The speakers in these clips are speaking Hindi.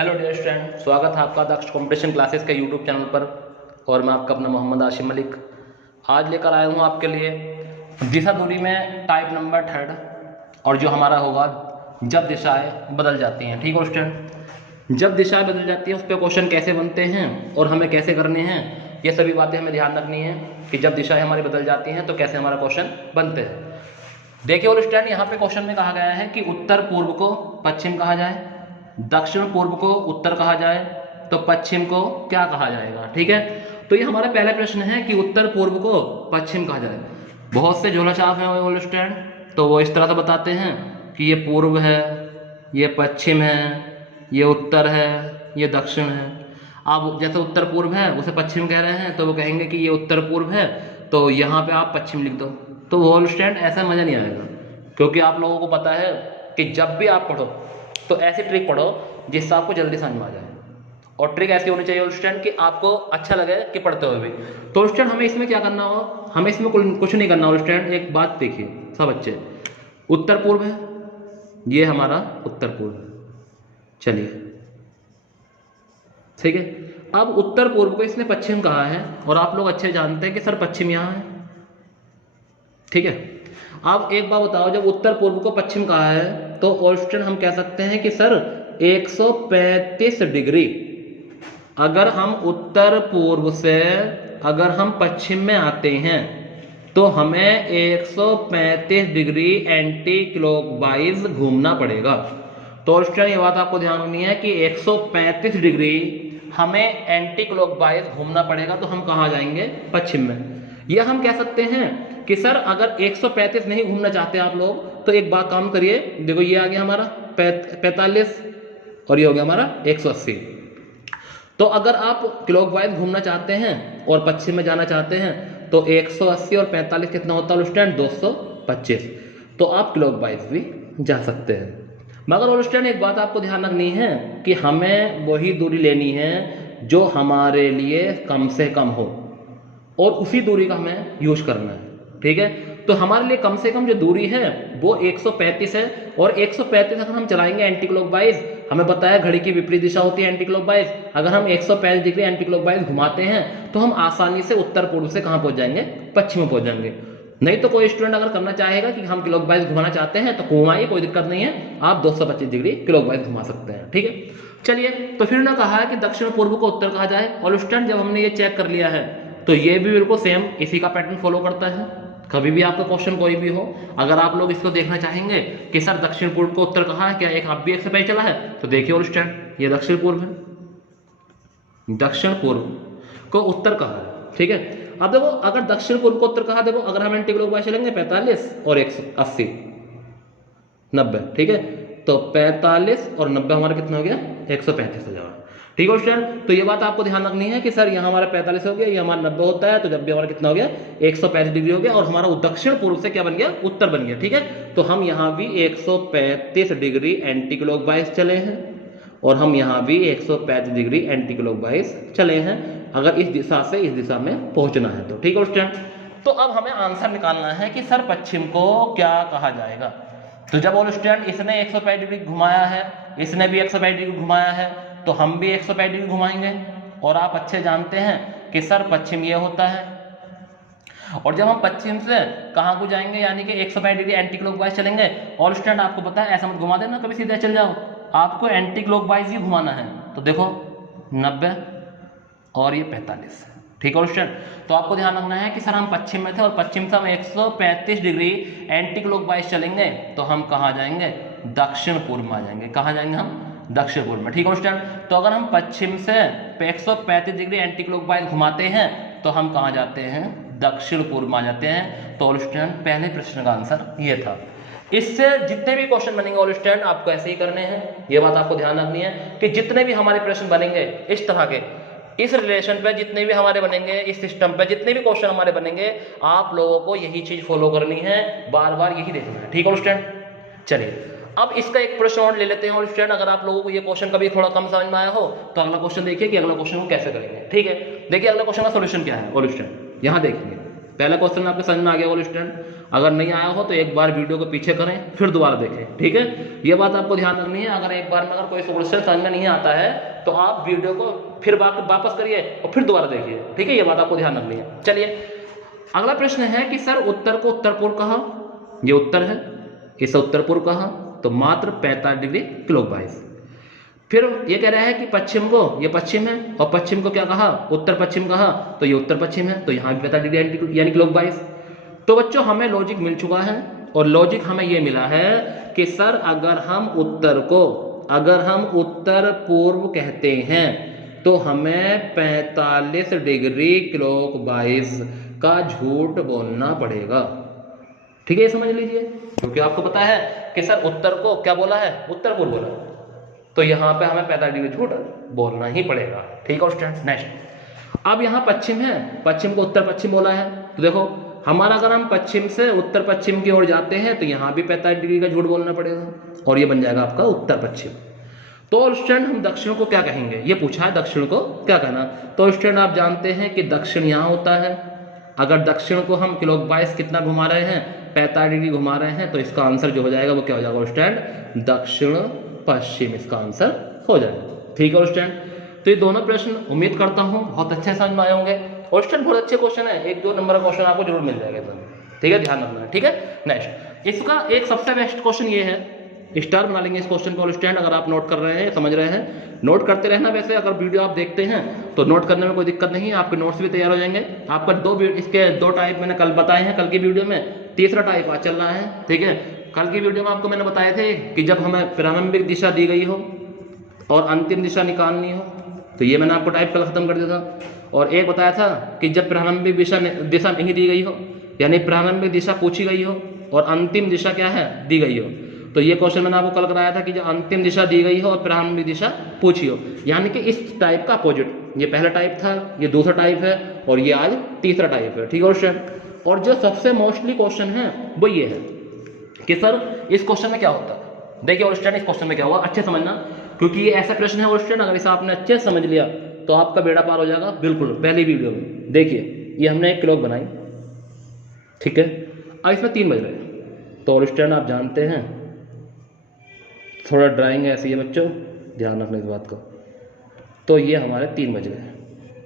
हेलो डियर स्टूडेंट, स्वागत है आपका दक्ष कॉम्पिटिशन क्लासेस के यूट्यूब चैनल पर। और मैं आपका अपना मोहम्मद आशिम मलिक आज लेकर आया हूँ आपके लिए दिशा दूरी में टाइप नंबर 3 और जो हमारा होगा जब दिशाएं बदल जाती हैं। ठीक है स्टूडेंट, जब दिशाएं बदल जाती हैं उस पर क्वेश्चन कैसे बनते हैं और हमें कैसे करने हैं, ये सभी बातें हमें ध्यान रखनी है कि जब दिशाएं हमारी बदल जाती हैं तो कैसे हमारा क्वेश्चन बनते हैं। देखिए ऑल स्टूडेंट, यहाँ पे क्वेश्चन में कहा गया है कि उत्तर पूर्व को पश्चिम कहा जाए, दक्षिण पूर्व को उत्तर कहा जाए, तो पश्चिम को क्या कहा जाएगा। ठीक है, तो ये हमारा पहला प्रश्न है कि उत्तर पूर्व को पश्चिम कहा जाए। बहुत से झोला छाप हैं ऑल स्टूडेंट, तो वो इस तरह से बताते हैं कि ये पूर्व है, ये पश्चिम है, ये उत्तर है, ये दक्षिण है। अब जैसे उत्तर पूर्व है उसे पश्चिम कह रहे हैं तो वो कहेंगे कि ये उत्तर पूर्व है, तो यहाँ पे आप पश्चिम लिख दो। तो ऑल स्टूडेंट ऐसा मजा नहीं आएगा, क्योंकि आप लोगों को पता है कि जब भी आप पढ़ो तो ऐसी ट्रिक पढ़ो जिससे आपको जल्दी समझ में आ जाए। और ट्रिक ऐसी होनी चाहिए स्टूडेंट कि आपको अच्छा लगे कि पढ़ते हुए भी। तो स्टूडेंट हमें इसमें क्या करना हो, हमें इसमें कुछ नहीं करना हो स्टूडेंट। एक बात देखिए सब बच्चे, उत्तर पूर्व है, ये हमारा उत्तर पूर्व है। चलिए ठीक है, अब उत्तर पूर्व को इसने पश्चिम कहा है और आप लोग अच्छे जानते हैं कि सर पश्चिम यहाँ है। ठीक है, अब एक बात बताओ, जब उत्तर पूर्व को पश्चिम कहा है तो ऑल स्टूडेंट हम कह सकते हैं कि सर 135 डिग्री, अगर हम उत्तर पूर्व से अगर हम पश्चिम में आते हैं तो हमें 135 डिग्री एंटी क्लॉकवाइज घूमना पड़ेगा। तो ऑल स्टूडेंट ये बात आपको ध्यान रखनी है कि 135 डिग्री हमें एंटी क्लॉकवाइज घूमना पड़ेगा, तो हम कहाँ जाएंगे, पश्चिम में। यह हम कह सकते हैं कि सर अगर 135 नहीं घूमना चाहते आप लोग तो एक बात काम करिए, देखो ये आ गया हमारा 45 और ये हो गया हमारा 180। तो अगर आप क्लॉकवाइज घूमना चाहते हैं और पश्चिम में जाना चाहते हैं तो 180 और 45 कितना होता है स्टूडेंट, 225। तो आप क्लॉकवाइज भी जा सकते हैं। मगर स्टूडेंट एक बात आपको ध्यान रखनी है कि हमें वही दूरी लेनी है जो हमारे लिए कम से कम हो और उसी दूरी का हमें यूज करना है। ठीक है, तो हमारे लिए कम से कम जो दूरी है वो 135 है और 135 अगर हम चलाएंगे एंटी क्लॉकवाइज, हमें पता है घड़ी की विपरीत दिशा होती है एंटी क्लॉकवाइज। अगर हम 135 डिग्री एंटी क्लॉकवाइज घुमाते हैं तो हम आसानी से उत्तर पूर्व से कहाँ पहुंच जाएंगे, पश्चिम में पहुंच जाएंगे। नहीं तो कोई स्टूडेंट अगर करना चाहेगा कि हम क्लॉकवाइज घुमाना चाहते हैं तो घुमाइए, कोई दिक्कत नहीं है, आप 225 डिग्री क्लॉकवाइज घुमा सकते हैं। ठीक है, चलिए, तो फिर उन्होंने कहा है कि दक्षिण पूर्व को उत्तर कहा जाए। और स्टूडेंट जब हमने ये चेक कर लिया है तो ये भी बिल्कुल सेम इसी का पैटर्न फॉलो करता है। कभी भी आपका क्वेश्चन कोई भी हो, अगर आप लोग इसको देखना चाहेंगे कि सर दक्षिण पूर्व को उत्तर कहाँ है, क्या एक आप भी एक से पहले चला है, तो देखिए ऑल स्टूडेंट ये दक्षिण पूर्व है, दक्षिण पूर्व को उत्तर कहा है। ठीक है, अब देखो अगर दक्षिण पूर्व को उत्तर कहा, देखो अगर हम एंटी क्लॉकवाइज चलेंगे 45 और 180 90। ठीक है, तो 45 और 90 हमारा कितना हो गया, 135 हो जाएगा। ठीक है स्टूडेंट, तो ये बात आपको ध्यान रखनी है कि सर यहाँ हमारा 45 हो गया, ये हमारा 90 होता है, तो जब भी हमारा कितना हो गया, 135 डिग्री हो गया और हमारा दक्षिण पूर्व से क्या बन गया, उत्तर बन गया। ठीक है, तो हम यहाँ भी 135 डिग्री एंटी क्लॉकवाइज चले हैं और हम यहाँ भी 135 डिग्री एंटी क्लॉकवाइज चले हैं, अगर इस दिशा से इस दिशा में पहुंचना है तो। ठीक है स्टूडेंट, तो अब हमें आंसर निकालना है कि सर पश्चिम को क्या कहा जाएगा। तो जब ऑल स्टूडेंट इसने 135 डिग्री घुमाया है, इसने भी 135 डिग्री घुमाया है, तो हम भी 135 डिग्री घुमाएंगे। और आप अच्छे जानते हैं कि सर पश्चिम ये होता है, और जब हम पश्चिम से कहाँ को जाएंगे यानी कि 135 डिग्री एंटी क्लॉकवाइज चलेंगे। और स्टूडेंट आपको पता है ऐसा मत घुमा देना कभी सीधा चल जाओ, आपको एंटी क्लॉकवाइज ही घुमाना है। तो देखो 90 और ये 45। ठीक है स्टूडेंट, तो आपको ध्यान रखना है कि सर हम पश्चिम में थे और पश्चिम से हम 135 डिग्री एंटी क्लॉकवाइज चलेंगे तो हम कहाँ जाएंगे, दक्षिण पूर्व में आ जाएंगे। कहाँ जाएंगे हम, दक्षिण पूर्व में। ठीक है स्टूडेंट, तो अगर हम पश्चिम से 135 डिग्री एंटी क्लॉकवाइज घुमाते हैं तो हम कहाँ जाते हैं, दक्षिण पूर्व में आ जाते हैं। तो ऑल स्टूडेंट पहले प्रश्न का आंसर ये था। इससे जितने भी क्वेश्चन बनेंगे ऑल स्टूडेंट आपको ऐसे ही करने हैं, ये बात आपको ध्यान रखनी है कि जितने भी हमारे प्रश्न बनेंगे इस तरह के, इस रिलेशन पे जितने भी हमारे बनेंगे, इस सिस्टम पे जितने भी क्वेश्चन हमारे बनेंगे, आप लोगों को यही चीज फॉलो करनी है, बार बार यही देखना है। ठीक है स्टूडेंट, चलिए अब इसका एक प्रश्न और ले लेते हैं और स्टूडेंट अगर आप लोगों को ये क्वेश्चन कभी थोड़ा कम समझ में आया हो तो अगला क्वेश्चन देखिए कि अगला क्वेश्चन को कैसे करेंगे। ठीक है, देखिए अगला क्वेश्चन का सॉल्यूशन क्या है और स्टूडेंट यहाँ देखिए पहला क्वेश्चन आपके समझ में आ गया होगा स्टूडेंट? अगर नहीं आया हो तो एक बार वीडियो को पीछे करें, फिर दोबारा देखें, ठीक है? ये बात आपको ध्यान रखनी है। अगर एक बार में अगर कोई क्वेश्चन समझ में नहीं आता है तो आप वीडियो को फिर वापस करिए और फिर दोबारा देखिए, ठीक है? ये बात आपको ध्यान रखनी है। चलिए अगला प्रश्न है कि सर उत्तर को उत्तर पूर्व कहा, ये उत्तर है, इसे उत्तर पूर्व कहा तो मात्र 45 डिग्री क्लॉकवाइज। फिर ये कह रहा है कि पश्चिम को, ये पश्चिम है, और पश्चिम को क्या कहा, उत्तर पश्चिम कहा, तो ये उत्तर पश्चिम है, तो यहाँ भी 45 डिग्री यानी क्लॉकवाइज। तो बच्चों हमें लॉजिक मिल चुका है, और लॉजिक हमें ये मिला है कि सर अगर हम उत्तर पूर्व कहते हैं तो हमें 45 डिग्री क्लॉकवाइज का झूठ बोलना पड़ेगा, ठीक है? समझ लीजिए, क्योंकि आपको पता है कि सर उत्तर को क्या बोला है, उत्तर पूर्व बोला, तो यहाँ पे हमें 45 डिग्री झूठ बोलना ही पड़ेगा, ठीक है स्टूडेंट? नेक्स्ट, अब यहाँ पश्चिम है, पश्चिम को उत्तर पश्चिम बोला है, तो देखो हमारा अगर हम पश्चिम से उत्तर पश्चिम की ओर जाते हैं तो यहाँ भी 45 डिग्री का झूठ बोलना पड़ेगा, और ये बन जाएगा आपका उत्तर पश्चिम। तो स्टूडेंट हम दक्षिण को क्या कहेंगे, ये पूछा है दक्षिण को क्या कहना। तो स्टूडेंट आप जानते हैं कि दक्षिण यहाँ होता है। अगर दक्षिण को हम क्लॉकवाइज कितना घुमा रहे हैं, 45 डिग्री घुमा रहे हैं, तो इसका आंसर जो हो जाएगा वो क्या हो जाएगा स्टूडेंट, दक्षिण पश्चिम इसका आंसर हो जाएगा, ठीक है स्टूडेंट? तो ये दोनों प्रश्न उम्मीद करता हूँ बहुत अच्छे समझ में आए होंगे, और स्टूडेंट बहुत अच्छे क्वेश्चन है, 1-2 नंबर का क्वेश्चन आपको जरूर मिल जाएगा इसमें, ठीक है? ध्यान रखना है, ठीक है? नेक्स्ट, इसका एक सबसे बेस्ट क्वेश्चन ये है, स्टार बना लेंगे इस क्वेश्चन को स्टूडेंट, अगर आप नोट कर रहे हैं, समझ रहे हैं, नोट करते रहना। वैसे अगर वीडियो आप देखते हैं तो नोट करने में कोई दिक्कत नहीं है, आपके नोट्स भी तैयार हो जाएंगे। आपका इसके दो टाइप मैंने कल बताए हैं, कल की वीडियो में, तीसरा टाइप आज चल रहा है, ठीक है? कल की वीडियो में आपको मैंने बताए थे कि जब हमें प्रारंभिक दिशा दी गई हो और अंतिम दिशा निकालनी हो, तो ये मैंने आपको टाइप कल खत्म कर दिया था। और एक बताया था कि जब प्रारंभिक दिशा नहीं दी गई हो, यानी प्रारंभिक दिशा पूछी गई हो और अंतिम दिशा क्या है, दी गई हो, तो ये क्वेश्चन मैंने आपको कल कराया था कि जब अंतिम दिशा दी गई हो और प्रारंभिक दिशा पूछी हो, यानी कि इस टाइप का अपोजिट। ये पहला टाइप था, ये दूसरा टाइप है, और ये आज तीसरा टाइप है, ठीक है स्टूडेंट? और जो सबसे मोस्टली क्वेश्चन है वो ये है कि सर इस क्वेश्चन में क्या होता है। देखिए स्टूडेंट, इस क्वेश्चन में क्या हुआ, अच्छे समझना, क्योंकि ये ऐसा प्रश्न है स्टूडेंट, अगर इसे आपने अच्छे से समझ लिया तो आपका बेड़ा पार हो जाएगा बिल्कुल। पहली वीडियो में देखिए, ये हमने एक क्लॉक बनाई, ठीक है? अब इसमें 3 बज रहे हैं, तो स्टूडेंट आप जानते हैं थोड़ा ड्राइंग ऐसी है बच्चों, ध्यान रखना इस बात का। तो ये हमारे 3 बज गए,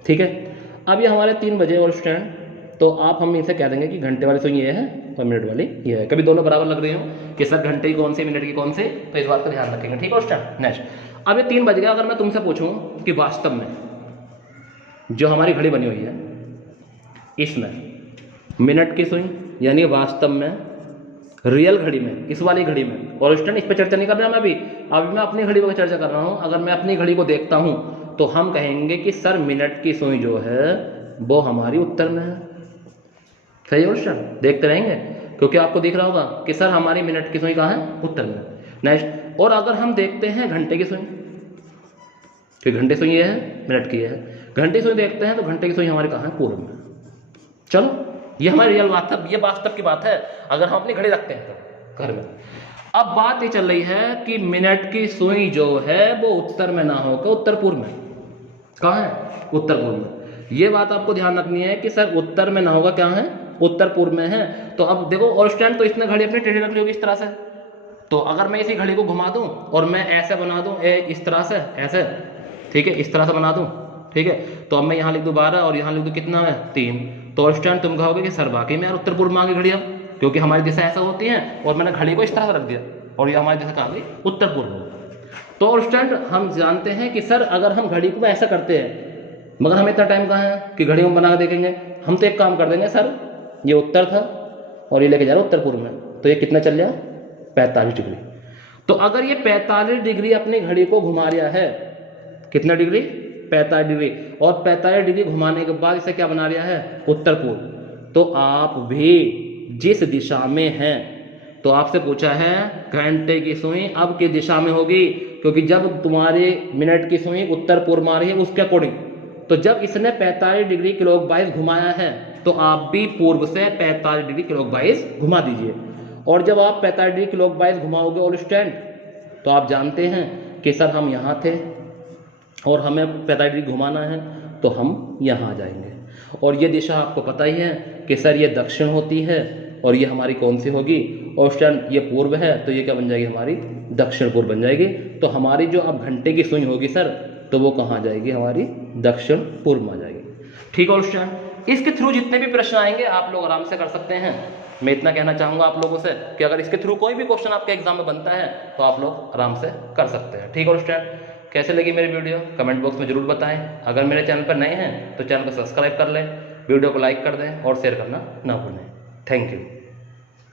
ठीक है? अब ये हमारे 3 बजे और स्टूडेंट, तो आप हम इसे कह देंगे कि घंटे वाली सुई ये है और मिनट वाली ये है। कभी दोनों बराबर लग रही हो कि सर घंटे की कौन से, मिनट की कौन से, तो इस बात का ध्यान रखेंगे, ठीक है स्टूडेंट? नेक्स्ट, अब ये 3 बज गया। अगर मैं तुमसे पूछूं कि वास्तव में जो हमारी घड़ी बनी हुई है इसमें मिनट की सुई, यानी वास्तव में रियल घड़ी में, इस वाली घड़ी में, और स्टूडेंट इस पर चर्चा नहीं कर रहा मैं अभी मैं अपनी घड़ी पर चर्चा कर रहा हूँ। अगर मैं अपनी घड़ी को देखता हूँ तो हम कहेंगे कि सर मिनट की सुई जो है वो हमारी उत्तर में है, सही है स्टूडेंट? देखते रहेंगे क्योंकि आपको दिख रहा होगा कि सर हमारी मिनट की सुई कहाँ है, उत्तर में। नेक्स्ट, और अगर हम देखते हैं घंटे की सुई, कि घंटे सुई ये है, मिनट की ये है, घंटे सुई देखते हैं तो घंटे की सुई हमारे कहाँ है, पूर्व में। चलो ये हमारी रियल बात है, ये वास्तव की बात है, अगर हम अपनी घड़ी रखते हैं तो घर में। अब बात ये चल रही है कि मिनट की सुई जो है वो उत्तर में ना होकर उत्तर पूर्व में, कहाँ है, उत्तर पूर्व में। ये बात आपको ध्यान रखनी है कि सर उत्तर में ना होगा, क्या है, उत्तर पूर्व में है। तो अब देखो और स्टूडेंट, तो इसने घड़ी अपनी टेढ़ी रख ली होगी इस तरह से, तो अगर मैं इसी घड़ी को घुमा दूं और मैं ऐसे बना दूं, इस तरह से, ऐसे, ठीक है, इस तरह से बना दूं, ठीक है, तो अब मैं यहाँ लिख दूं 12 और यहाँ लिख दूं कितना है, 3। तो स्टूडेंट तुम कहोगे कि सर वाकई में यार उत्तर पूर्व में आ गई घड़ियाँ, क्योंकि हमारी दिशा ऐसा होती है और मैंने घड़ी को इस तरह से रख दिया और ये हमारी दिशा कहाँ गई, उत्तर पूर्व में। तो स्टूडेंट हम जानते हैं कि सर अगर हम घड़ी को ऐसा करते हैं, मगर हमें इतना टाइम कहाँ है कि घड़ी हम बना के देखेंगे। हम तो एक काम कर देंगे, सर ये उत्तर था और ये लेके जा रहा उत्तर पूर्व में, तो ये कितना चल जाए, 45 डिग्री। तो अगर ये 45 डिग्री अपनी घड़ी को घुमा रहा है, कितना डिग्री, 45 डिग्री, और 45 डिग्री घुमाने के बाद इसे क्या बना रहा है, उत्तर पूर्व। तो आप भी जिस दिशा में हैं, तो आपसे पूछा है घंटे की सुई अब किस दिशा में होगी, क्योंकि जब तुम्हारे मिनट की सुई उत्तर पूर्व में आ रही है उसके अकॉर्डिंग, तो जब इसने 45 डिग्री क्लॉकवाइज घुमाया है तो आप भी पूर्व से 45 डिग्री क्लॉकवाइज घुमा दीजिए। और जब आप 45 डिग्री क्लॉकवाइज घुमाओगे ऑल स्टैंड, तो आप जानते हैं कि सर हम यहाँ थे और हमें 45 डिग्री घुमाना है, तो हम यहाँ आ जाएंगे। और ये दिशा आपको पता ही है कि सर ये दक्षिण होती है और ये हमारी कौन सी होगी, और ये पूर्व है तो ये क्या बन जाएगी, हमारी दक्षिण पूर्व बन जाएगी। तो हमारी जो अब घंटे की सुई होगी सर, तो वो कहाँ जाएगी, हमारी दक्षिण पूर्व में आ जाएगी। ठीक है स्टूडेंट, इसके थ्रू जितने भी प्रश्न आएंगे आप लोग आराम से कर सकते हैं। मैं इतना कहना चाहूँगा आप लोगों से कि अगर इसके थ्रू कोई भी क्वेश्चन आपके एग्जाम में बनता है तो आप लोग आराम से कर सकते हैं। ठीक है स्टूडेंट, कैसे लगी मेरी वीडियो कमेंट बॉक्स में जरूर बताएं। अगर मेरे चैनल पर नए हैं तो चैनल को सब्सक्राइब कर लें, वीडियो को लाइक कर दें और शेयर करना ना भूलें। Thank you.